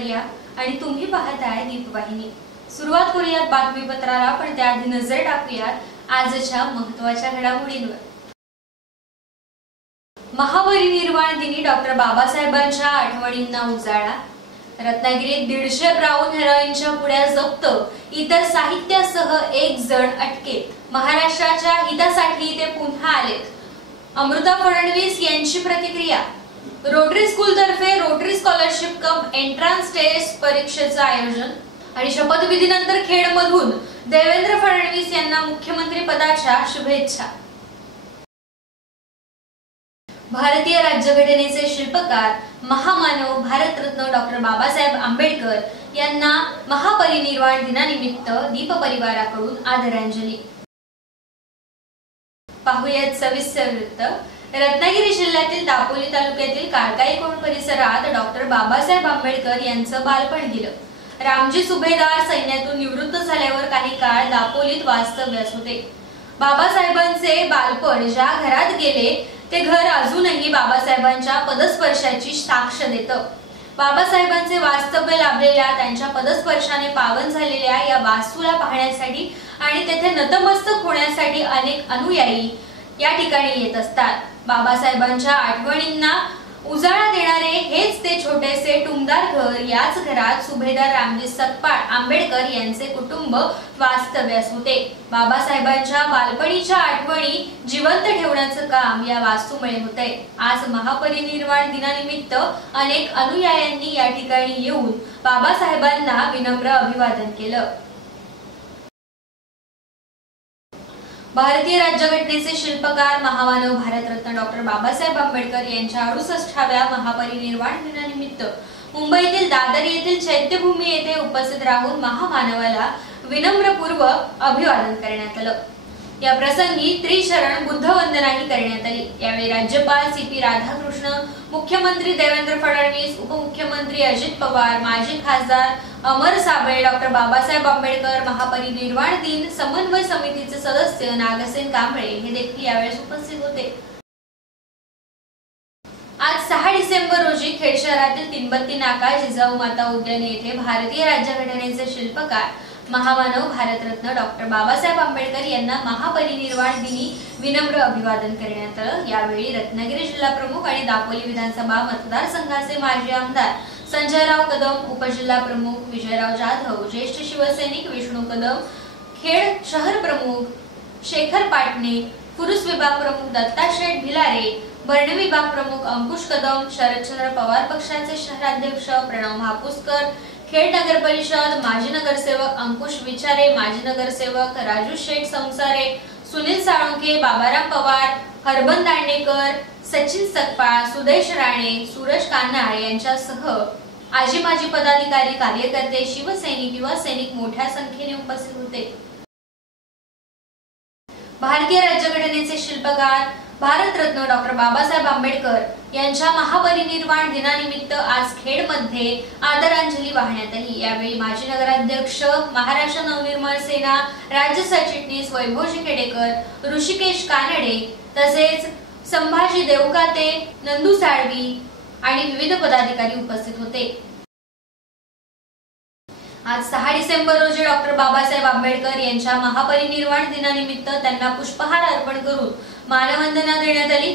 ऐश्वर्या आणि तुम्ही पाहताय दीपवाहिनी। सुरुवात करूयात बातमीपत्राला, पण त्याआधी नजर टाकूयात आजच्या महत्त्वाच्या घडामोडींवर। महापरिनिर्वाण दिनी डॉक्टर बाबासाहेबांच्या आठवणींना उजाळा। रत्नागिरीत 150 ब्राऊन हेरोईनच्या पुड्या जप्त, इतर साहित्यासह 1 जण अटकेत। महाराष्ट्राच्या हितासाठी ते पुन्हा आलेत। अमृता फडणवीस यांची प्रतिक्रिया। रोटरी स्कूल तर्फे रोटरी स्कॉलरशिप कम एंट्रन्स टेस्ट परीक्षेचं आयोजन आणि शपथविधीनंतर खेडमधून देवेंद्र फडणवीस यांना मुख्यमंत्री पदाच्या शुभेच्छा। भारतीय राज्यघटनेचे शिल्पकार महामानव भारतरत्न डॉक्टर बाबासाहेब आंबेडकर यांना महापरिनिर्वाण दिनानिमित्त दीप परिवाराकडून आदरांजली। पाहुयात सविस्तर वृत्त। रत्नागिरी जिल्ह्यातील दापोली तालुक्यातील कारकाईकोण परिसरात डॉक्टर बाबासाहेब आंबेडकर यांचं बालपण गेलं। रामजी सुभेदार सैन्यातून निवृत्त झाल्यावर काही काळ दापोलीत वास्तव्यास होते। बाबासाहेबांचे बालपण ज्या घरात गेले ते घर अजूनही बाबासाहेबांच्या पदस्पर्शाची साक्ष देतं। बाबासाहेबांचे वास्तव्य लाभलेल्या, त्यांच्या पदस्पर्शाने पावन झालेल्या या वास्तूला पाहण्यासाठी आणि तेथे नतमस्तक होण्यासाठी अनेक अनुयायी या ठिकाणी येत असतात। बाबासाहेबांच्या आठवणींना उजाळा देणारे हेच ते छोटेसे टुमदार घर। याच घरात सुभेदार रामजी सकपाळ आंबेडकर यांचे कुटुंब वास्तव्यास होते। बाबासाहेबांच्या बालपणीच्या आठवणी जिवंत ठेवण्याचं काम या वास्तूमुळे होतंय। आज महापरिनिर्वाण दिनानिमित्त अनेक अनुयायांनी या ठिकाणी येऊन बाबासाहेबांना विनम्र अभिवादन केलं। भारतीय राज्यघटनेचे शिल्पकार महामानव भारतरत्न डॉक्टर बाबासाहेब आंबेडकर यांच्या 68व्या महापरिनिर्वाण दिनानिमित्त मुंबईतील दादर येथील चैत्यभूमी येथे उपस्थित राहून महामानवाला विनम्रपूर्वक अभिवादन करण्यात आलं। या प्रसंगी त्रिचरण बुद्धवंदनाही करण्यात आली। यावेळी राज्यपाल CP राधाकृष्ण, मुख्यमंत्री देवेंद्र फडणवीस, उपमुख्यमंत्री अजित पवार, माजी खासदार अमर साबळे, डॉक्टर बाबासाहेब आंबेडकर महापरिनिर्वाण दिन समन्वय समितीचे सदस्य नागसेन कांबळे हे देखील यावेळी उपस्थित होते। आज 6 डिसेंबर रोजी खेड शहरातील तीनबत्ती नाका जिजाऊ माता उद्यान येथे भारतीय राज्यघटनेचे शिल्पकार महामानव भारतरत्न डॉक्टर बाबासाहेब आंबेडकर यांना महापरिनिर्वाण दिनी विनम्र अभिवादन करण्यात आलं। यावेळी रत्नागिरी जिल्हा प्रमुख आणि दापोली विधानसभा मतदारसंघाचे माजी आमदार संजयराव कदम, उपजिल्हा प्रमुख विजयराव जाधव, ज्येष्ठ शिवसैनिक विष्णू कदम, खेड शहर प्रमुख शेखर पाटणे, पुरुष विभाग प्रमुख दत्ता शेठ भिलारे, बर्णे विभाग प्रमुख अंकुश कदम, शरदचंद्र पवार पक्षाचे शहराध्यक्ष प्रणव महापुसकर, खेड नगर परिषद माजी नगरसेवक अंकुश विचारे, माजी नगरसेवक राजू शेठ संसारे, सुनील साळुंखे, बाबाराम पवार, हरबंद दांडेकर, सचिन सकपाळ, सुदेश राणे, सूरज कान्हाळ यांच्यासह आजी माजी पदाधिकारी, कार्यकर्ते, शिवसैनिक, युवा सैनिक मोठ्या संख्येने उपस्थित होते। भारतीय राज्यघटनेचे शिल्पकार भारतरत्न डॉक्टर बाबासाहेब आंबेडकर यांच्या महापरिनिर्वाण दिनानिमित्त आज खेडमध्ये आदरांजली वाहण्यात आली। यावेळी माजी नगराध्यक्ष, महाराष्ट्र नवनिर्माण सेना राज्य सरचिटणीस वैभवजी खेडेकर, ऋषिकेश कानडे तसेच संभाजी देवकाते, नंदू साळवी आणि विविध पदाधिकारी उपस्थित होते। आज 6 डिसेंबर रोजी डॉक्टर बाबासाहेब आंबेडकर यांच्या महापरिनिर्वाण दिनानिमित्त त्यांना पुष्पहार अर्पण करून मानवंदना देण्यात आली।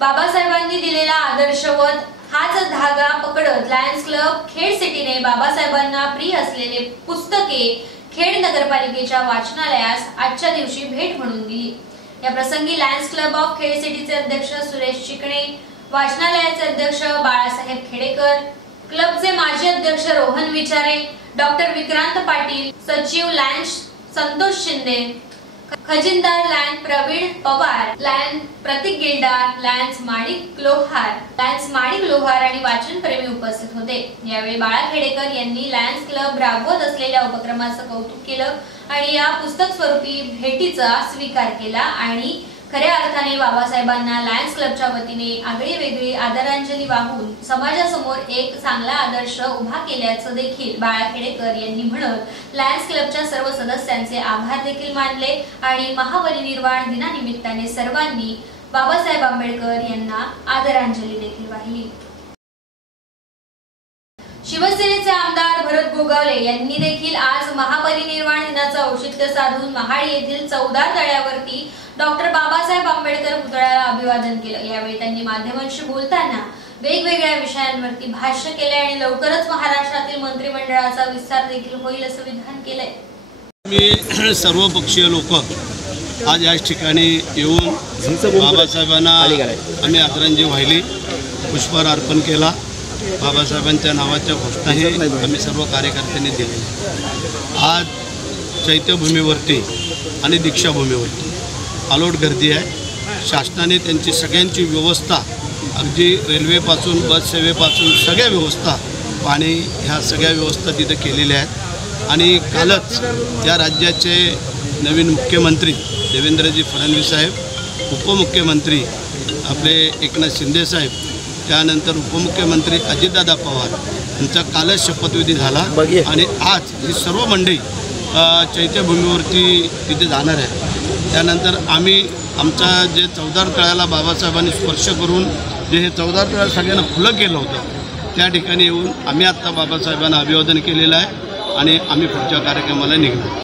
बाबासाहेबांनी दिलेला आदर्शवत हाच धागा पकडत लायन्स क्लब खेड सिटीने बाबासाहेबांना प्रिय असलेले पुस्तके खेड नगरपालिकेच्या वाचनालयास आजच्या दिवशी भेट म्हणून दिली। या प्रसंगी लायन्स क्लब ऑफ खेड सिटीचे अध्यक्ष सुरेश चिकणे, वाचनालयाचे अध्यक्ष बाळासाहेब खेडेकर, क्लबचे माजी अध्यक्ष रोहन विचारे, डॉक्टर विक्रांत पाटील, सचिव लायन्स संतोष शिंदे, खजिनदार lion Pravin Pawar, lion Pratik Gildar, lions Manik Lohar आणि वाचनप्रेमी उपस्थित होते। यावेळी बाळा खेडेकर यांनी लायन्स क्लब राबवत असलेल्या उपक्रमाचं कौतुक केलं आणि या पुस्तक स्वरूपी भेटीचा स्वीकार केला आणि खऱ्या अर्थाने बाबासाहेबांना लायन्स क्लबच्या वतीने आगळी वेगळी आदरांजली वाहून समाजासमोर एक चांगला आदर्श उभा केल्याचं देखील बाळा खेडेकर यांनी म्हणत लायन्स क्लबच्या सर्व सदस्यांचे आभार देखील मानले आणि महापरिनिर्वाण दिनानिमित्ताने सर्वांनी बाबासाहेब आंबेडकर यांना आदरांजली देखील वाहिली। शिवसेनेचे आमदार भरत गोगावले यांनी देखील आज महापरिनिर्वाण दिनाचं औचित्य साधून महाड येथील 14 तळ्यावरती डॉक्टर बाबासाहेब आंबेडकर पुतळ्याला अभिवादन केलं। यावेळी त्यांनी माध्यमांशी बोलताना वेगवेगळ्या विषयांवरती भाष्य केले आणि लवकरच महाराष्ट्रातील मंत्रिमंडळाचा विस्तार देखील होईल असं विधान केलंय। मी सर्वपक्षीय लोक आज या ठिकाणी येऊन बाबासाहेबांना आम्ही आदरांजली वाहिली, पुष्पहार अर्पण केला। बाबासाहेबांच्या नावाच्या घोषणाही आम्ही सर्व कार्यकर्त्यांनी दिली। आज चैत्यभूमीवरती आणि दीक्षाभूमीवरती अलोट गर्दी आहे। शासनाने त्यांची सगळ्यांची व्यवस्था अगदी रेल्वेपासून बस सेवेपासून सगळ्या व्यवस्था, पाणी ह्या सगळ्या व्यवस्था तिथं केलेल्या आहेत। आणि कालच या राज्याचे नवीन मुख्यमंत्री देवेंद्रजी फडणवीस साहेब, उपमुख्यमंत्री आपले एकनाथ शिंदे साहेब, त्यानंतर उपमुख्यमंत्री अजितदादा पवार यांचा कालच शपथविधी झाला आणि आज ही सर्व मंडळी चैत्यभूमीवरती तिथे जाणार आहे। त्यानंतर आम्ही आमचा जे 14 तळ्याला बाबासाहेबांनी स्पर्श करून जे हे 14 तळ्या सगळ्यांना खुलं केलं होतं त्या ठिकाणी येऊन आम्ही आत्ता बाबासाहेबांना अभिवादन केलेलं आहे आणि आम्ही पुढच्या कार्यक्रमाला निघलो।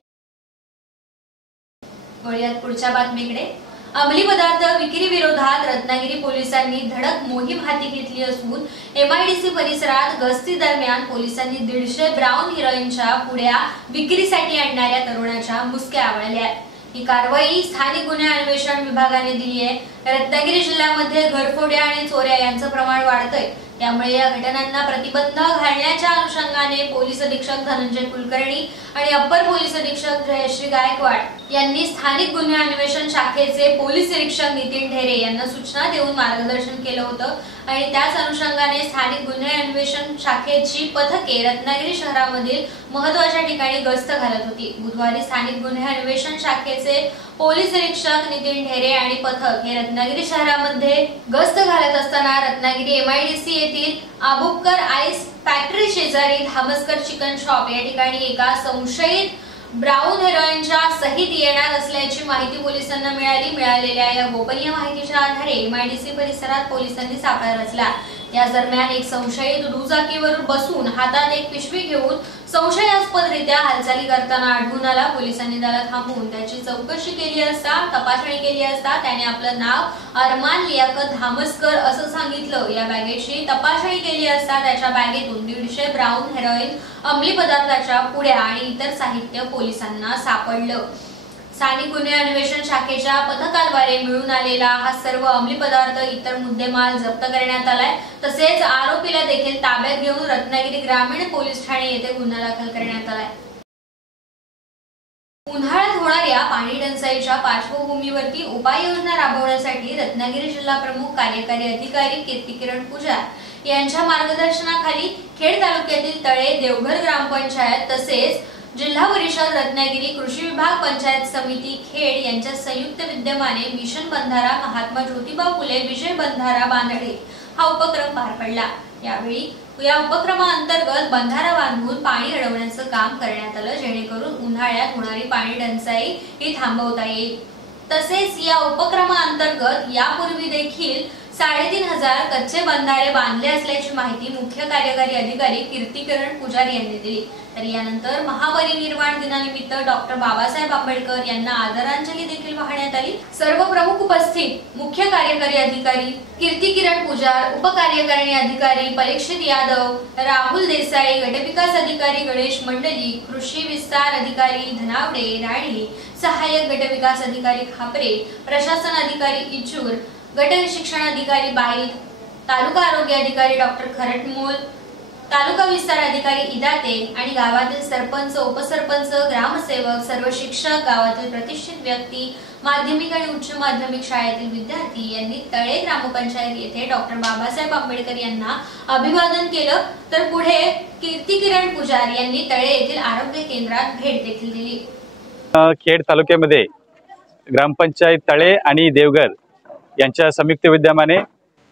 पुढच्या बातमीकडे, अंमली पदार्थ विक्री विरोधात रत्नागिरी पोलिसांनी धडक मोहीम हाती घेतली असून MIDC परिसरात गस्ती दरम्यान पोलिसांनी 150 ब्राऊन हिरोईनच्या पुड्या विक्रीसाठी आणणाऱ्या तरुणाच्या मुसक्या आवळल्या। ही कारवाई स्थानिक गुन्हे अन्वेषण विभागाने दिली आहे। रत्नागिरी जिल्ह्यामध्ये घरफोड्या आणि चोऱ्या यांचं प्रमाण वाढतंय, त्यामुळे या घटनांना प्रतिबंध घालण्याच्या अनुषंगाने पोलीस अधीक्षक धनंजय कुलकर्णी आणि अप्पर पोलीस अधीक्षक जयश्री गायकवाड यांनी स्थानिक गुन्हे अन्वेषण शाखेचे पोलीस निरीक्षक नितीन ढेरे यांना सूचना देऊन मार्गदर्शन केलं होतं आणि त्याच अनुषंगाने स्थानिक गुन्हे अन्वेषण शाखेची पथके रत्नागिरी शहरामधील महत्त्वाच्या ठिकाणी गस्त घालत होती। बुधवारी स्थानिक गुन्हे अन्वेषण शाखेचे पोलीस निरीक्षक नितीन ढेरे आणि पथक हे रत्नागिरी शहरामध्ये गस्त घालत असताना रत्नागिरी MIDC येथील आबुबकर आईस फॅक्टरी शेजारी धामस्कर चिकन शॉप या ठिकाणी एका संशयित ब्राऊन हिरोईनच्या सहित येणार असल्याची माहिती पोलिसांना मिळालेल्या या गोपनीय माहितीच्या आधारे MIDC परिसरात पोलिसांनी सापळा रचला। या दरम्यान एक संशयित दुचाकीवर बसून हातात एक पिशवी घेऊन संशयास्पदरित्या हालचाली करताना आढळून आला। पोलिसांनी त्याला थांबवून त्याची चौकशी केली असता तपासणी केली असता त्याने आपलं नाव अरमान लियाकत धामस्कर असं सांगितलं। या बॅगेची तपासणी केली असता त्याच्या बॅगेतून 150 ब्राऊन हेरोईन, अंमली पदार्थाच्या पुड्या आणि इतर साहित्य पोलिसांना सापडलं। स्थानिक गुन्हे अन्वेषण शाखेच्या पथकाद्वारे मिळून आलेला हा सर्व अंमली पदार्थ इतर मुद्देमाल जप्त करण्यात आलाय। तसेच आरोपीला देखील ताब्यात घेऊन रत्नागिरी ग्रामीण पोलीस ठाणे येथे गुन्हा दाखल करण्यात आलाय। उन्हाळ्यात होणाऱ्या पाणी टंचाईच्या पार्श्वभूमीवरती उपाययोजना राबवण्यासाठी रत्नागिरी जिल्हा प्रमुख कार्यकारी अधिकारी कीर्तिकिरण पुजार यांच्या मार्गदर्शनाखाली खेड तालुक्यातील तळे, देवघर ग्रामपंचायत तसेच जिल्हा परिषद रत्नागिरी, कृषी विभाग, पंचायत समिती खेड यांच्या संयुक्त विद्यमाने मिशन बंधारा महात्मा ज्योतिबा फुले विजय बंधारा बांधणे हा उपक्रम पार पडला। यावेळी या उपक्रमाअंतर्गत बंधारा बांधून पाणी अडवण्याचं काम करण्यात आलं, जेणेकरून उन्हाळ्यात होणारी पाणी टंचाई ही थांबवता येईल। तसेच या उपक्रमाअंतर्गत यापूर्वी देखील 3500 कच्चे बंधारे बांधले असल्याची माहिती मुख्य कार्यकारी अधिकारी कीर्तिकिरण पुजारी यांनी दिली। तर यानंतर महापरिनिर्वाण दिनानिमित्त डॉक्टर बाबासाहेब आंबेडकर यांना आदरांजली देखील वाहण्यात आली। सर्व प्रमुख उपस्थित मुख्य कार्यकारी अधिकारी कीर्तिकिरण पुजार, उपकार्यकारी अधिकारी परीक्षित यादव, राहुल देसाई, गटविकास अधिकारी गणेश मंडली, कृषी विस्तार अधिकारी धनावडे राणी, सहाय्यक गटविकास अधिकारी खापरे, प्रशासन अधिकारी इचूर, गट शिक्षण अधिकारी बाईत, तालुका आरोग्य अधिकारी डॉक्टर खरटमोल, तालुका विस्तार अधिकारी इदाते आणि गावातील सरपंच, उपसरपंच, ग्रामसेवक, सर्व शिक्षक, गावातील प्रतिष्ठित व्यक्ती, माध्यमिक आणि उच्च माध्यमिक शाळेतील विद्यार्थी यांनी तळे ग्रामपंचायत येथे डॉक्टर बाबासाहेब आंबेडकर यांना अभिवादन केलं। तर पुढे कीर्तिकिरण पुजार यांनी तळे येथील आरोग्य केंद्रात भेट देखील दिली। खेड तालुक्यामध्ये ग्रामपंचायत तळे आणि देवघर यांच्या संयुक्त विद्यमाने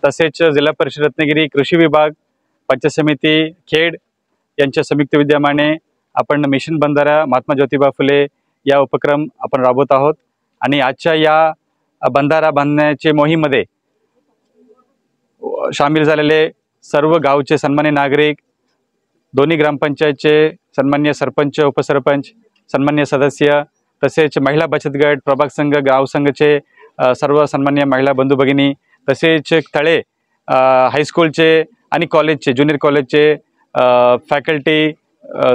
तसेच जिल्हा परिषद रत्नागिरी, कृषी विभाग, पंचायत समिती खेड यांच्या संयुक्त विद्यमाने आपण मिशन बंधारा महात्मा ज्योतिबा फुले या उपक्रम आपण राबवत आहोत आणि आजच्या या बंधारा बांधण्याच्या मोहिमेमध्ये सामील झालेले सर्व गावचे सन्मान्य नागरिक, दोन्ही ग्रामपंचायतचे सन्मान्य सरपंच, उपसरपंच, सन्मान्य सदस्य, तसेच महिला बचत गट, प्रभाग संघ, गाव संघचे सर्व सन्मान्य महिला बंधू भगिनी, तसेच तळे हायस्कूलचे आणि कॉलेजचे, ज्युनियर कॉलेजचे फॅकल्टी,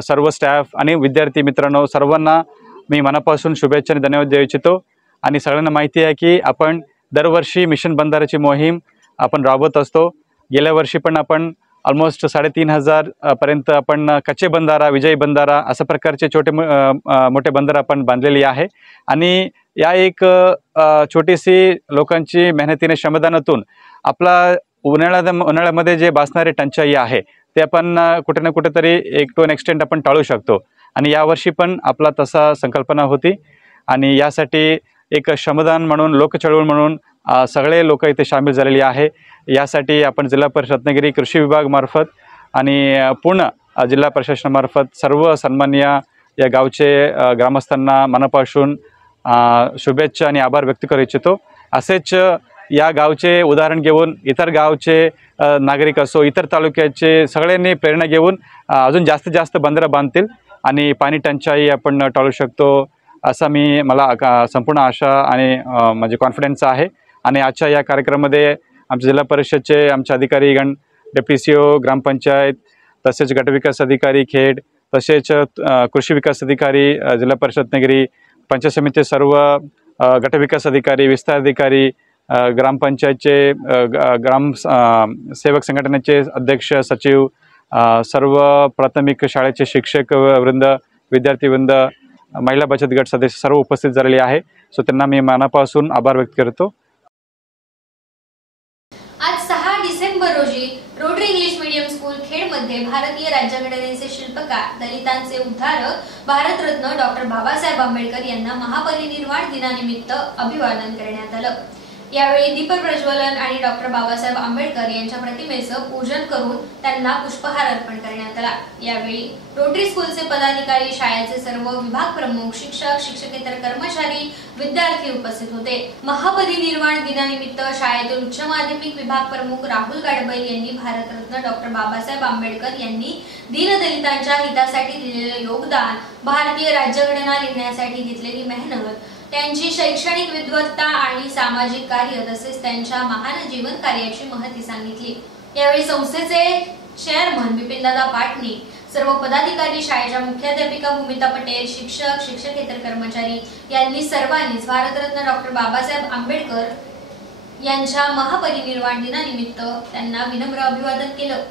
सर्व स्टाफ आणि विद्यार्थी मित्रांनो, सर्वांना मी मनापासून शुभेच्छा आणि धन्यवाद देऊ इच्छितो। आणि सगळ्यांना माहिती आहे की आपण दरवर्षी मिशन बंधाराची मोहीम आपण राबवत असतो। गेल्या वर्षी पण आपण ऑलमोस्ट 3,500 पर्यंत आपण कच्चे बंधारा, विजयी बंधारा अशा प्रकारचे मोठे बंधारा आपण बांधलेली आहे। आणि या एक छोटीशी लोकांची मेहनतीने, श्रमदानातून आपला उन्हाळ्यामध्ये जे भासणारे टंचाई आहे ते आपण कुठे ना कुठेतरी एक टू एन एक्सटेंट आपण टाळू शकतो। आणि यावर्षी पण आपला तसा संकल्पना होती आणि यासाठी एक श्रमदान म्हणून, लोकचळवळ म्हणून सगळे लोक इथे सामील झालेली आहे। यासाठी आपण जिल्हा परिषद रत्नागिरी कृषी विभाग मार्फत आणि पूर्ण जिल्हा प्रशासनामार्फत सर्व सन्माननीय या गावचे ग्रामस्थांना मनापासून शुभेच्छा आणि आभार व्यक्त करू इच्छितो। असेच या गावचे उदाहरण घेऊन इतर गावचे नागरिक असो, इतर तालुक्याचे सगळ्यांनी प्रेरणा घेऊन अजून जास्तीत जास्त बंधारा बांधतील आणि पाणी टंचाई आपण टाळू शकतो असा मला संपूर्ण आशा आणि म्हणजे कॉन्फिडन्स आहे। आणि आजच्या या कार्यक्रमामध्ये आमच्या जिल्हा परिषदचे आमचे अधिकारीगण, डेप्युटी सीओ, ग्रामपंचायत, तसेच गटविकास अधिकारी खेड, तसेच कृषी विकास अधिकारी जिल्हा परिषद रत्नागिरी, पंचायत समितीचे सर्व गटविकास अधिकारी, विस्तार अधिकारी, ग्रामपंचायतचे ग्राम सेवक संघटनेचे अध्यक्ष, सचिव, सर्व प्राथमिक शाळेचे शिक्षक वृंद, विद्यार्थी वृंद, महिला बचत गट सदस्य सर्व उपस्थित झालेले आहे। सो त्यांना मी मनापासून आभार व्यक्त करतो। आज 6 डिसेंबर रोजी रोटरी इंग्लिश मीडियम स्कूल खेडमध्ये भारतीय राज्यघटनेचे शिल्पकार, दलितांचे उद्धारक, भारतरत्न डॉक्टर बाबासाहेब आंबेडकर यांना महापरिनिर्वाण दिनानिमित्त अभिवादन करण्यात आलं। यावेळी दीप प्रज्वलन आणि डॉक्टर बाबासाहेब आंबेडकर यांच्या प्रतिमेचं पूजन करून त्यांना पुष्पहार अर्पण करण्यात आला। यावेळी रोटरी स्कूलचे पदाधिकारी, शाळेचे सर्व विभाग प्रमुख, शिक्षक, शिक्षकेतर कर्मचारी, विद्यार्थी उपस्थित होते। महापरिनिर्वाण दिनानिमित्त शाळेतील उच्च माध्यमिक विभाग प्रमुख राहुल गाडबैल यांनी भारतरत्न डॉक्टर बाबासाहेब आंबेडकर यांनी दीनदलितांच्या हितासाठी दिलेले योगदान, भारतीय राज्यघटना लिहिण्यासाठी घेतलेली मेहनत, त्यांची शैक्षणिक विद्वत्ता आणि सामाजिक कार्य तसेच त्यांच्या महान जीवन कार्याची महती सांगितली। यावेळी संस्थेचे चेअरमन बिपिनदादा पाटणी, सर्व पदाधिकारी, शाळेच्या मुख्याध्यापिका भूमिता पटेल, शिक्षक, शिक्षकेतर कर्मचारी यांनी सर्वांनीच भारतरत्न डॉक्टर बाबासाहेब आंबेडकर यांच्या महापरिनिर्वाण दिनानिमित्त त्यांना विनम्र अभिवादन केलं।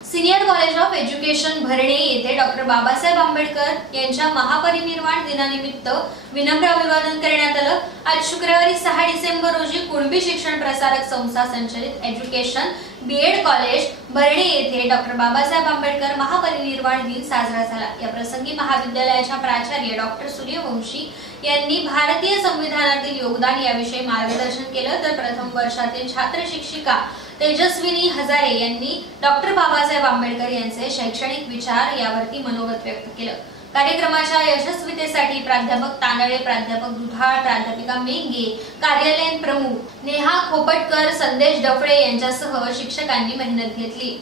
सीनियर कॉलेज ऑफ एज्युकेशन भरणे येथे डॉक्टर बाबासाहेब आंबेडकर यांच्या महापरिनिर्वाण दिनानिमित्त विनम्र अभिवादन करण्यात आलं। आज शुक्रवारी 6 डिसेंबर रोजी कुणबी शिक्षण प्रसारक संस्था संचलित एज्युकेशन बीएड कॉलेज भरणे येथे डॉक्टर बाबासाहेब आंबेडकर महापरिनिर्वाण दिन साजरा झाला। या प्रसंगी महाविद्यालयाच्या प्राचार्य डॉक्टर सूर्यवंशी यांनी भारतीय संविधानातील योगदान याविषयी मार्गदर्शन केलं, तर प्रथम वर्षातील छात्र शिक्षिका तेजस्विनी हजारे यांनी डॉक्टर बाबासाहेब आंबेडकर यांचे शैक्षणिक विचार यावरती मनोगत व्यक्त केलं। कार्यक्रमाच्या यशस्वीतेसाठी प्राध्यापक तांदळे, प्राध्यापक दुधाळ, प्राध्यापिका मेंगे, कार्यालयीन प्रमुख नेहा खोपटकर, संदेश डफळे यांच्यासह शिक्षकांनी मेहनत घेतली।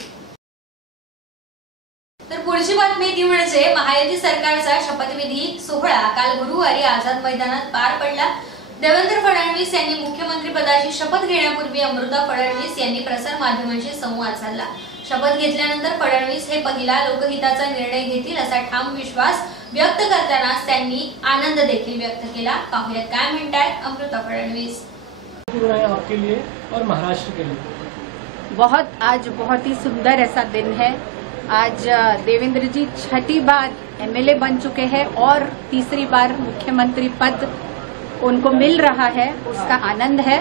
तर पुढची बातमी ती म्हणजे महायुती सरकारचा शपथविधी सोहळा काल गुरुवारी आझाद मैदानात पार पडला। देवेंद्र फडणवीस यांनी मुख्यमंत्री पदाची शपथ घेण्यापूर्वी अमृता फडणवीस यांनी प्रसार माध्यमांशी संवाद साधला। शपथ घेतल्यानंतर फडणवीस हे पहिला लोकहिताचा निर्णय घेतील असा ठाम विश्वास व्यक्त करताना त्यांनी आनंद देखील व्यक्त केला। पाहूयात काय म्हणतात अमृता फडणवीस। आपके लिए और महाराष्ट्र के लिए आज बहुत ही सुंदर ऐसा दिन है। आज देवेंद्र जी 6ठी बार एमएलए बन चुके हैं और तीसरी बार मुख्यमंत्री पद उनको मिल रहा है, उसका आनंद है।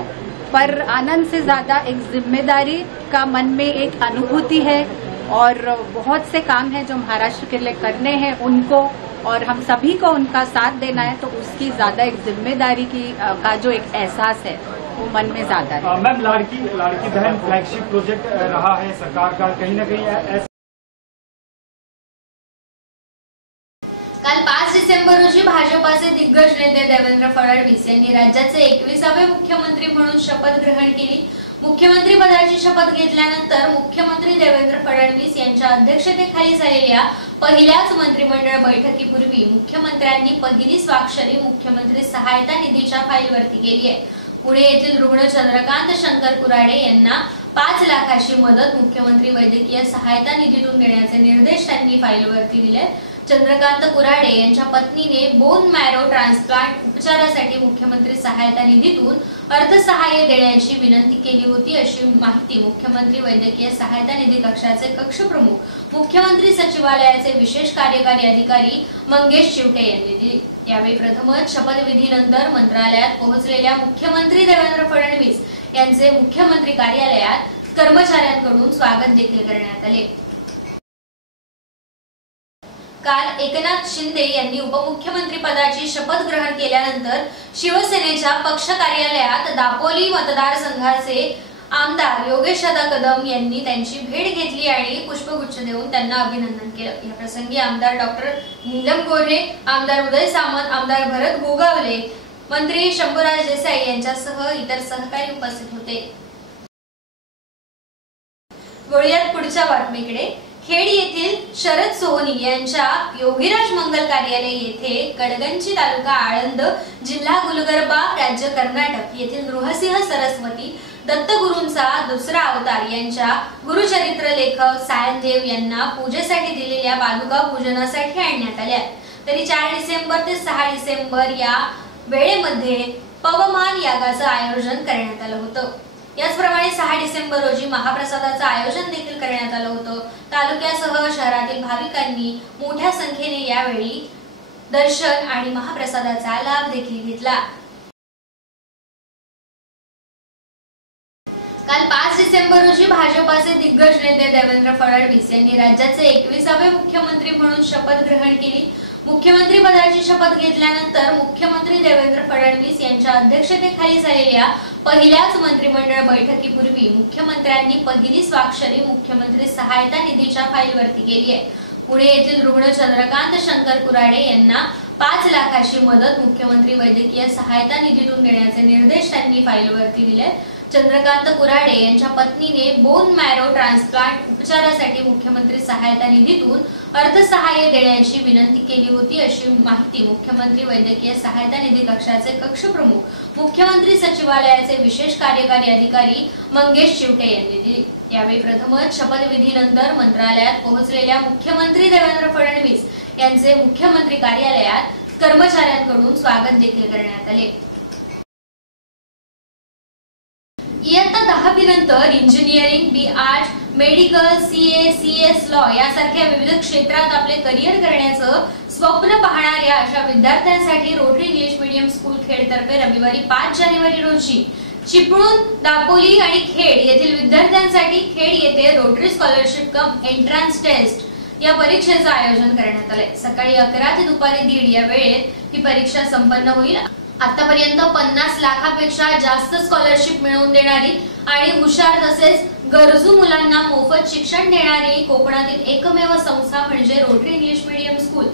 पर आनंद से ज्यादा एक जिम्मेदारी का मन में एक अनुभूति है और बहुत से काम है जो महाराष्ट्र के लिए करने हैं उनको, और हम सभी को उनका साथ देना है, तो उसकी ज्यादा एक जिम्मेदारी का जो एक एहसास है वो मन में ज्यादा है। मैम, लाड़की बहन फ्लैगशिप प्रोजेक्ट रहा है सरकार का, कहीं ना कहीं काल 5 डिसेंबर रोजी भाजपाचे दिग्गज नेते देवेंद्र फडणवीस यांनी राज्याचे 21वे मुख्यमंत्री म्हणून शपथ ग्रहण केली। मुख्यमंत्री पदाची शपथ घेतल्यानंतर मुख्यमंत्री देवेंद्र फडणवीस यांच्या अध्यक्षतेखाली झालेल्या पहिल्याच मंत्रिमंडळ बैठकीपूर्वी मुख्यमंत्र्यांनी पहिली स्वाक्षरी मुख्यमंत्री सहायता निधीच्या फाईलवरती केली आहे। पुणे येथील रुग्ण चंद्रकांत शंकर कुराडे यांना 5 लाखाची मदत मुख्यमंत्री वैद्यकीय सहायता निधीतून देण्याचे निर्देश त्यांनी फाईलवरती दिले। चंद्रकांत कुराडे यांच्या पत्नीने बोन मॅरो ट्रान्सप्लांट उपचारासाठी मुख्यमंत्री सहायता निधीतून अर्थसहाय्य देण्याची विनंती केली होती, अशी माहिती मुख्यमंत्री वैद्यकीय सहायता निधी कक्षाचे कक्षप्रमुख मुख्यमंत्री सचिवालयाचे विशेष कार्यकारी अधिकारी मंगेश चिवटे यांनी दिली। यावेळी प्रथमच शपथविधीनंतर मंत्रालयात पोहोचलेल्या मुख्यमंत्री देवेंद्र फडणवीस यांचे मुख्यमंत्री कार्यालयात कर्मचाऱ्यांकडून स्वागत देखील करण्यात आले। काल एकनाथ शिंदे यांनी उपमुख्यमंत्री पदाची शपथ ग्रहण केल्यानंतर शिवसेनेच्या पक्ष कार्यालयात दापोली मतदारसंघाचे आमदार योगेशदादा कदम यांनी त्यांची भेट घेतली आणि पुष्पगुच्छ देऊन त्यांना अभिनंदन केलं। या प्रसंगी आमदार डॉक्टर नीलम गोरे, आमदार उदय सामंत, आमदार भरत गोगावले, मंत्री शंभूराज देसाई यांच्यासह इतर सहकारी उपस्थित होते। वळूयात पुढच्या बातमीकडे। खेड येथील शरद सोहनी यांच्या योगीराज मंगल कार्यालय येथे कडगंची तालुका आळंद जिल्हा गुलबर्गा राज्य कर्नाटक येथील नृसिंह सरस्वती दत्तगुरूंचा दुसरा अवतार यांच्या गुरुचरित्र लेखक सायनदेव यांना पूजेसाठी दिलेल्या पादुका पूजनासाठी आणण्यात आल्या। तरी 4 डिसेंबर ते 6 डिसेंबर या वेळेमध्ये पवमान यागाचं आयोजन करण्यात आलं होतं। याचप्रमाणे 6 डिसेंबर रोजी महाप्रसादाचं आयोजन देखील करण्यात आलं होतं। तालुक्यासह शहरातील भाविकांनी मोठ्या संख्येने यावेळी दर्शन आणि महाप्रसादाचा लाभ देखील घेतला। काल 5 डिसेंबर रोजी भाजपाचे दिग्गज नेते देवेंद्र फडणवीस यांनी राज्याचे 21वे मुख्यमंत्री म्हणून शपथ ग्रहण केली। मुख्यमंत्री पदाची शपथ घेतल्यानंतर मुख्यमंत्री देवेंद्र फडणवीस यांच्या अध्यक्षतेखाली झालेल्या पहिल्याच मंत्रिमंडळ बैठकीपूर्वी मुख्यमंत्र्यांनी पहिली स्वाक्षरी मुख्यमंत्री सहायता निधीच्या फाईलवरती केली आहे। पुणे येथील रुग्ण चंद्रकांत शंकर कुराडे यांना 5 लाखाची मदत मुख्यमंत्री वैद्यकीय सहायता निधीतून देण्याचे निर्देश त्यांनी फाईलवरती दिले। चंद्रकांत कुराडे यांच्या पत्नीने बोन मॅरो ट्रान्सप्लांट उपचारासाठी मुख्यमंत्री सहायता निधीतून अर्थसहाय्य देण्याची विनंती केली होती, अशी माहिती मुख्यमंत्री वैद्यकीय सहायता निधी कक्षाचे कक्षप्रमुख मुख्यमंत्री सचिवालयाचे विशेष कार्यकारी अधिकारी मंगेश चिवटे यांनी दिली। यावेळी प्रथमच शपथविधीनंतर मंत्रालयात पोहोचलेल्या मुख्यमंत्री देवेंद्र फडणवीस यांचे मुख्यमंत्री कार्यालयात कर्मचाऱ्यांकडून स्वागत देखील करण्यात आले। इयत्ता 10वी नंतर engineering, BArt, medical, CA, CS, law यासारख्या विविध क्षेत्रात आपले करिअर करण्याचं स्वप्न पाहणाऱ्या अशा विद्यार्थ्यांसाठी rotary English medium school Khed तर्फे रविवारी 5 जानेवारी रोजी चिपळूण, दापोली आणि खेड येथील विद्यार्थ्यांसाठी खेड येथे रोटरी स्कॉलरशिप कम एंट्रन्स टेस्ट या परीक्षेचं आयोजन करण्यात आलंय। सकाळी 11 ते दुपारी 1:30 या वेळेत ही परीक्षा संपन्न होईल। आतापर्यंत 50 लाखापेक्षा जास्त स्कॉलरशिप मिळवून देणारी आणि हुशार तसेच गरजू मुलांना मोफत शिक्षण देणारी कोकणातील एकमेव संस्था म्हणजे rotary English medium school.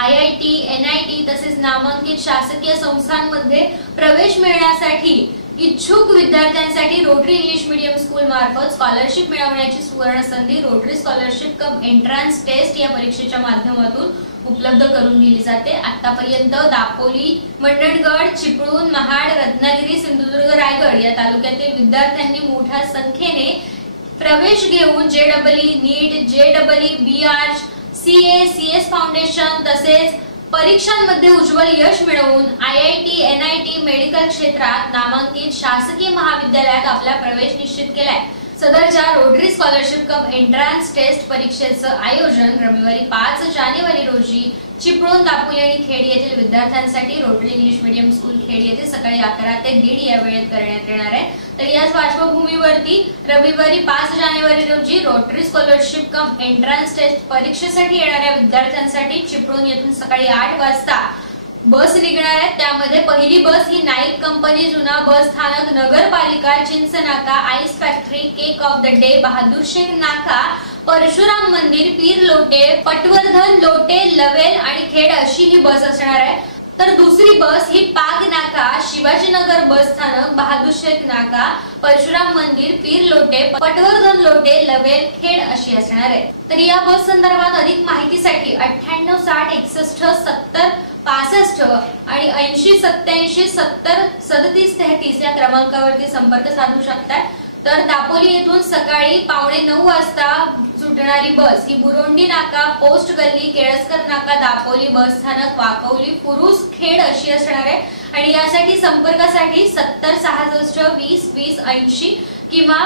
IIT, NIT तसेच नामांकित शासकीय संस्थांमध्ये प्रवेश मिळवण्यासाठी इच्छुक विद्यार्थ्यांसाठी रोटरी इंग्लिश मीडियम स्कूल मार्फत स्कॉलरशिप मिळवण्याची सुवर्ण संधी रोटरी स्कॉलरशिप कम एंट्रन्स टेस्ट या परीक्षेच्या माध्यमातून उपलब्ध करून दिली जाते। आतापर्यंत दापोली, मंडणगड, चिपळूण, महाड, रत्नागिरी, सिंधुदुर्ग, रायगड या तालुक्यातील विद्यार्थ्यांनी मोठ्या संख्येने प्रवेश घेऊन JEE, नीट, JEE, BArt, CA, CS foundation तसेच परीक्षांमध्ये उज्ज्वल यश मिळवून IIT, NIT मेडिकल क्षेत्रात नामांकित शासकीय महाविद्यालयात आपला प्रवेश निश्चित केलाय। सदरच्या रोटरी स्कॉलरशिप कम एंट्रन्स टेस्ट परीक्षेचं आयोजन रविवारी 5 जानेवारी रोजी चिपळूण, दापोली आणि खेड येथील विद्यार्थ्यांसाठी rotary English medium school Khed येथे सकाळी 11 ते 1:30 या वेळेत करण्यात येणार आहे। तर याच पार्श्वभूमीवरती रविवारी 5 जानेवारी रोजी रोटरी स्कॉलरशिप कम एंट्रन्स टेस्ट परीक्षेसाठी येणाऱ्या विद्यार्थ्यांसाठी चिपळूण येथून सकाळी 8 वाजता बस निघणार आहे। त्यामध्ये पहिली बस ही नाईक कंपनी, जुना बस स्थानक, नगरपालिका, Chinchnaka, ice factory, cake of the day, Bahadur Shaikh Naka, Parshuram मंदिर, पीर लोटे, पटवर्धन, लोटे, लवेल आणि खेड अशी ही बस असणार आहे। तर दुसरी बस ही पाग नाका, शिवाजीनगर बस स्थानक, बहादूर शेख नाका, परशुराम मंदिर, पीर लोटे, पटवर्धन लोटे, लवेल, खेड अशी असणार आहे। तर या बस संदर्भात अधिक माहितीसाठी 98 60 61 70 65 आणि 80 87 70 37 33 या क्रमांकावरती संपर्क साधू शकतात। तर दापोली येथून सकाळी 8:45 वाजता सुटणारी बस ही बुरोंडी नाका, पोस्ट गल्ली, केळसकर नाका, दापोली बस स्थानक, वाकवली, पुरुष, खेड अशी असणार आहे। आणि यासाठी संपर्कासाठी 70 66 20 20 80 किंवा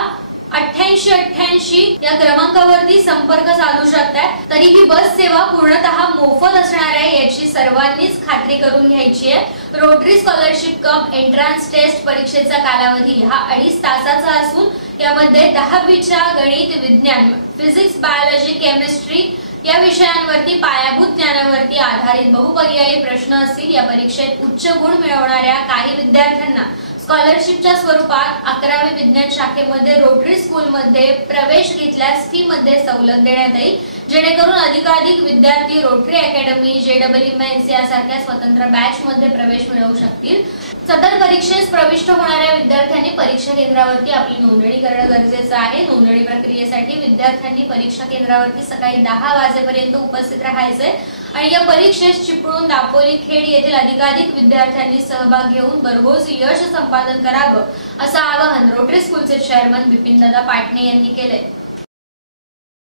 88 88 या क्रमांकावरती संपर्क साधू शकतात। तरी ही बस सेवा पूर्णतः मोफत असणार आहे याची सर्वांनीच खात्री करून घ्यायची आहे। रोटरी स्कॉलरशिप कम एंट्रन्स टेस्ट परीक्षेचा कालावधी हा 2.5 तासाचा असून यामध्ये 10वीच्या गणित, विज्ञान, फिजिक्स, बायोलॉजी, केमिस्ट्री या विषयांवरती पायाभूत ज्ञानावरती आधारित बहुपर्यायी प्रश्न असतील। या परीक्षेत उच्च गुण मिळवणाऱ्या काही विद्यार्थ्यांना स्कॉलरशिपच्या स्वरूपात 11वी विज्ञान शाखेमध्ये रोटरी स्कूलमध्ये प्रवेश घेतल्यास फी मध्ये सवलत देण्यात येईल, जेणेकरून अधिकाधिक विद्यार्थी रोटरी अकॅडमी, JEE मेन्स यासारख्या स्वतंत्र बॅच मध्ये प्रवेश मिळवू शकतील। सदर परीक्षेस प्रविष्ट होणाऱ्या विद्यार्थ्यांनी परीक्षा केंद्रावरती आपली नोंदणी करणं गरजेचं आहे। नोंदणी प्रक्रियेसाठी विद्यार्थ्यांनी परीक्षा केंद्रावरती सकाळी 10 वाजेपर्यंत उपस्थित राहायचे आणि या परीक्षेस चिपळूण, दापोली, खेड येथील अधिकाधिक विद्यार्थ्यांनी सहभाग घेऊन भरघोस यश संपादन करावं असं आवाहन रोटरी स्कूलचे चेअरमन बिपिनदादा पाटणे यांनी केले।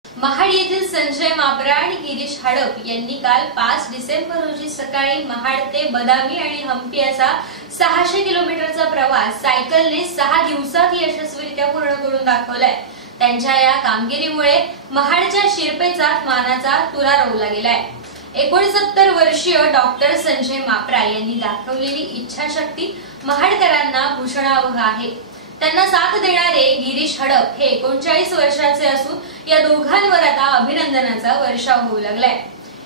महाड येथील संजय मापरा आणि गिरीश हडप यांनी काल 5 डिसेंबर रोजी सकाळी महाड ते बदामी आणि हम्पी असा 600 किलोमीटरचा प्रवास सायकलने 6 दिवसात यशस्वीरित्या पूर्ण करून दाखवलाय। त्यांच्या या कामगिरीमुळे महाडच्या शिरपेचात मानाचा तुरा रोवला गेलाय। 69 वर्षीय डॉक्टर संजय मापरा यांनी दाखवलेली इच्छाशक्ती महाडकरांना भूषणावह आहे। त्यांना साथ देणारे गिरीश हडप हे 39 वर्षाचे असून या दोघांवर आता अभिनंदनाचा वर्षाव होऊ लागलाय।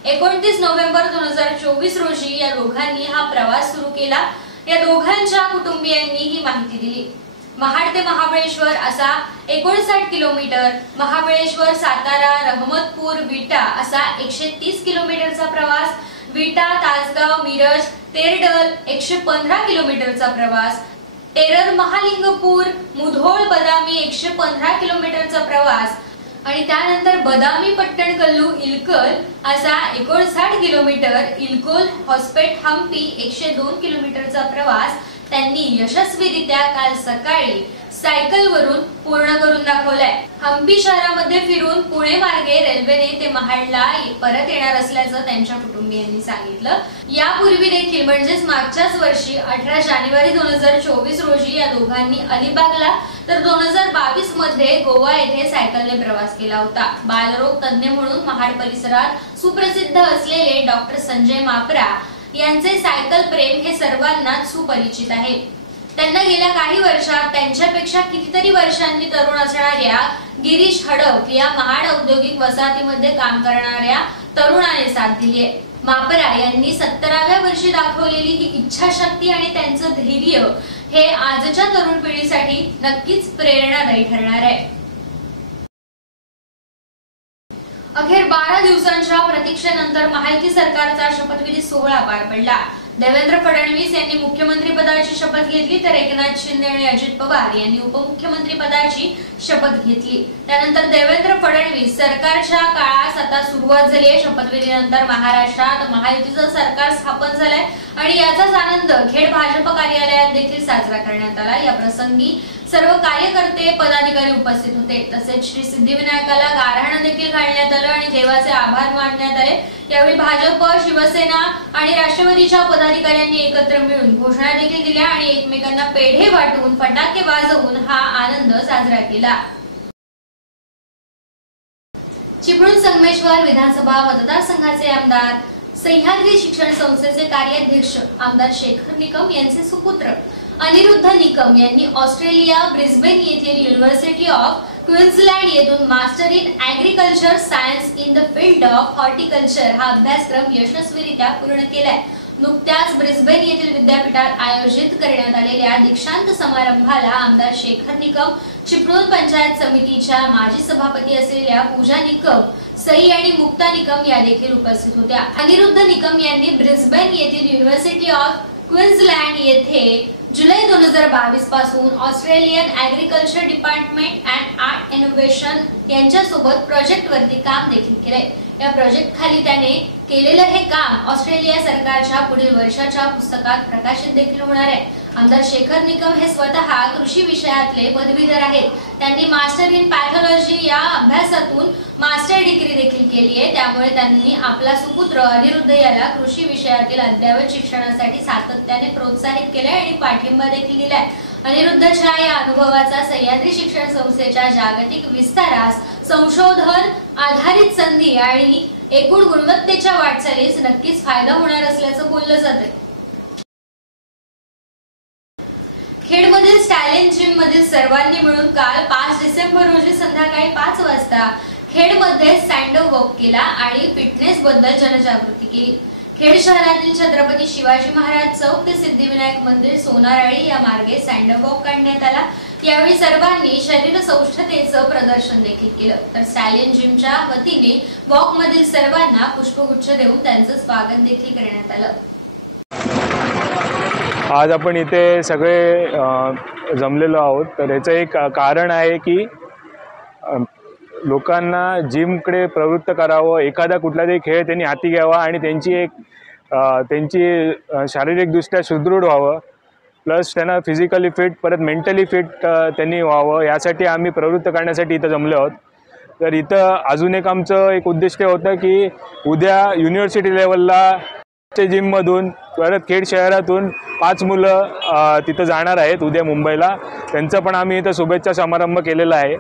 29 नोव्हेंबर 2024 रोजी या दोघांनी हा प्रवास सुरू केला। या दोघांच्या कुटुंबियांनी ही माहिती दिली। महाड ते महाबळेश्वर असा 59 किलोमीटर, महाबळेश्वर, सातारा, रहमतपूर, विटा असा 130 किलोमीटरचा प्रवास, विटा, तासगाव, मिरज, तेरडल 115 किलोमीटरचा प्रवास, तेरर, महालिंगपूर, मुधोळ, बदामी 115 किलोमीटरचा प्रवास आणि त्यानंतर बदामी, पट्टणकल्लू, इलकल असा 59 किलोमीटर, इलकोल, हॉस्पेट, हम्पी 102 किलोमीटरचा प्रवास त्यांनी यशस्वीरित्या काल सकाळी सायकलवरून पूर्ण करून दाखवलाय। हम्पी शहरामध्ये फिरून पुणे मार्गे रेल्वेने ते महाडला परत येणार असल्याचं त्यांच्या कुटुंबियांनी सांगितलं। यापूर्वी देखील म्हणजेच मागच्याच वर्षी 18 जानेवारी 2024 रोजी या दोघांनी अलिबागला तर 2022 मध्ये गोवा येथे सायकलने प्रवास केला होता। बालरोग तज्ञ म्हणून महाड परिसरात सुप्रसिद्ध असलेले डॉक्टर संजय मापरा यांचे सायकल प्रेम हे सर्वांना सुपरिचित आहे। त्यांना गेल्या काही वर्षात त्यांच्यापेक्षा कितीतरी वर्षांनी तरुण असणाऱ्या गिरीश हडप या महाड औद्योगिक वसाहतीमध्ये काम करणाऱ्या तरुणाने साथ दिली आहे। मापरा यांनी 70व्या वर्षी दाखवलेली ही इच्छाशक्ती आणि त्यांचं धैर्य हे आजच्या तरुण पिढीसाठी नक्कीच प्रेरणादायी ठरणार आहे। अखेर 12 दिवसांच्या प्रतीक्षेनंतर महायुती सरकारचा शपथविधी सोहळा पार पडला। देवेंद्र फडणवीस यांनी मुख्यमंत्री पदाची शपथ घेतली तर एकनाथ शिंदे आणि अजित पवार यांनी उपमुख्यमंत्री पदाची शपथ घेतली। त्यानंतर देवेंद्र फडणवीस सरकारच्या काळास आता सुरुवात झाली आहे। शपथविधीनंतर महाराष्ट्रात महायुतीचं सरकार स्थापन झालंय आणि याचाच आनंद खेड भाजप कार्यालयात देखील साजरा करण्यात आला। या प्रसंगी सर्व कार्यकर्ते, पदाधिकारी उपस्थित होते। तसेच श्री सिद्धिविनायकाला गारहाण देखील घालण्यात आलं आणि देवाचे आभार मानण्यात आले। यावेळी भाजप, शिवसेना आणि राष्ट्रवादीच्या पदाधिकाऱ्यांनी एकत्र मिळून घोषणा देखील दिल्या आणि एकमेकांना पेढे वाटून, फटाके वाजवून हा आनंद साजरा केला। चिपळूण संगमेश्वर विधानसभा मतदारसंघाचे आमदार, सह्याद्री शिक्षण संस्थेचे कार्याध्यक्ष आमदार शेखर निकम यांचे सुपुत्र अनिरुद्ध निकम यांनी ऑस्ट्रेलिया ब्रिस्बेन येथील युनिव्हर्सिटी ऑफ क्वीन्सलँड येथून master in agriculture science in the field of horticulture हा अभ्यासक्रम यशस्वीरित्या पूर्ण केलाय। नुकत्याच ब्रिस्बेन येथील विद्यापीठात आयोजित करण्यात आलेल्या दीक्षांत समारंभाला आमदार शेखर निकम, चिपळूण पंचायत समितीच्या माजी सभापती असलेल्या पूजा निकम, सई आणि मुक्ता निकम या देखील उपस्थित होत्या। अनिरुद्ध निकम यांनी ब्रिस्बेन येथील युनिव्हर्सिटी ऑफ क्वीन्सलँड येथे जुलै 2022 पासून Australian agriculture department and art innovation यांच्यासोबत प्रोजेक्टवरती काम देखील केलंय। या प्रोजेक्ट खाली त्याने केलेलं हे काम ऑस्ट्रेलिया सरकारच्या पुढील वर्षाच्या पुस्तकात प्रकाशित देखील होणार आहे। आमदार शेखर निकम हे स्वतः कृषी विषयातले पदवीधर आहेत। त्यांनी मास्टर इन पॅथॉलॉजी या अभ्यासातून मास्टर डिग्री देखील केली आहे। त्यामुळे त्यांनी आपला सुपुत्र अनिरुद्ध याला कृषी विषयातील अद्ययावत शिक्षणासाठी सातत्याने प्रोत्साहित केले आणि पाठिंबा देखील दिलाय। अनिरुद्धच्या या अनुभवाचा सह्याद्री शिक्षण संस्थेच्या जागतिक विस्तारास, संशोधन आधारित संधी आणि एकूण गुणवत्तेच्या वाटचालीस नक्कीच फायदा होणार असल्याचं बोललं जातंय। खेडमधील स्टॅलिन जिम मधील सर्वांनी मिळून काल 5 डिसेंबर रोजी संध्याकाळी 5 वाजता खेडमध्ये सँडो वॉक केला आणि फिटनेस बद्दल जनजागृती केली। खेड शहरातील छत्रपती शिवाजी महाराज चौक ते सिद्धिविनायक मंदिर सोनाराळी या मार्गे सँडो वॉक काढण्यात आला। यावेळी सर्वांनी शरीर सौष्ठतेचं प्रदर्शन देखील केलं। तर स्टॅलिन जिमच्या वतीने वॉक मधील सर्वांना पुष्पगुच्छ देऊन त्यांचं स्वागत देखील करण्यात आलं। आज आपण इथे सगळे जमलेलो आहोत। तर याचं एक कारण आहे की लोकांना जिमकडे प्रवृत्त करावं, एखादा कुठलातरी खेळ त्यांनी हाती घ्यावा आणि त्यांची शारीरिकदृष्ट्या सुदृढ व्हावं, प्लस त्यांना फिजिकली फिट परत मेंटली फिट त्यांनी व्हावं, यासाठी आम्ही प्रवृत्त करण्यासाठी इथं जमले आहोत। तर इथं अजून एक आमचं एक उद्दिष्ट होतं की उद्या युनिव्हर्सिटी लेवलला जिममधून परत खेड शहरातून 5 मुलं तिथं जाणार आहेत उद्या मुंबईला। त्यांचं पण आम्ही इथं शुभेच्छा समारंभ केलेला आहे।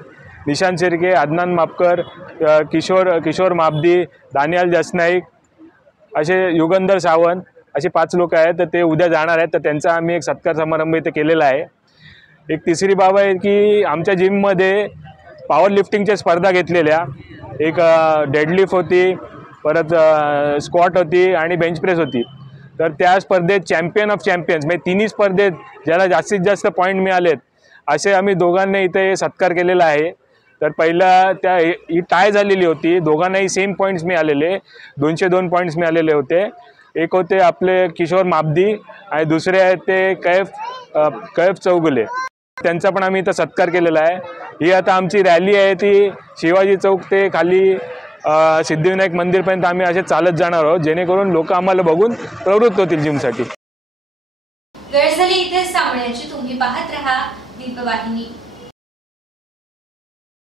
निशांत शिर्के, अदनान मापकर, किशोर माबदी, दानियाल जसनाईक, असे युगंधर सावंत असे 5 लोक आहेत। तर ते उद्या जाणार आहेत। तर त्यांचा आम्ही एक सत्कार समारंभ इथे केलेला आहे। एक तिसरी बाब आहे की आमच्या जिममध्ये पॉवर लिफ्टिंगच्या स्पर्धा घेतलेल्या, एक डेडलिफ्ट होती, परत स्क्वॉट होती आणि बेंच प्रेस होती। तर त्या स्पर्धेत चॅम्पियन ऑफ चॅम्पियन्स म्हणजे तिन्ही स्पर्धेत ज्याला जास्तीत जास्त पॉईंट मिळालेत असे आम्ही दोघांनी इथे सत्कार केलेला आहे। तर पहिला ही टाय झालेली होती, दोघांनाही सेम पॉईंट्स मिळालेले, 202 पॉईंट्स मिळालेले होते। एक होते आपले किशोर माबदी आणि दुसरे आहेत ते कैफ चौगुले, त्यांचा पण आम्ही इथं सत्कार केलेला आहे। ही आता आमची रॅली आहे, ती शिवाजी चौक ते खाली सिद्धिविनायक मंदिरपर्यंत आम्ही असे चालत जाणार आहोत, जेणेकरून लोक आम्हाला बघून प्रवृत्त होतील जिमसाठी। वेळ झाली इथेच थांबण्याची। तुम्ही पाहत रहा दीपवाहिनी।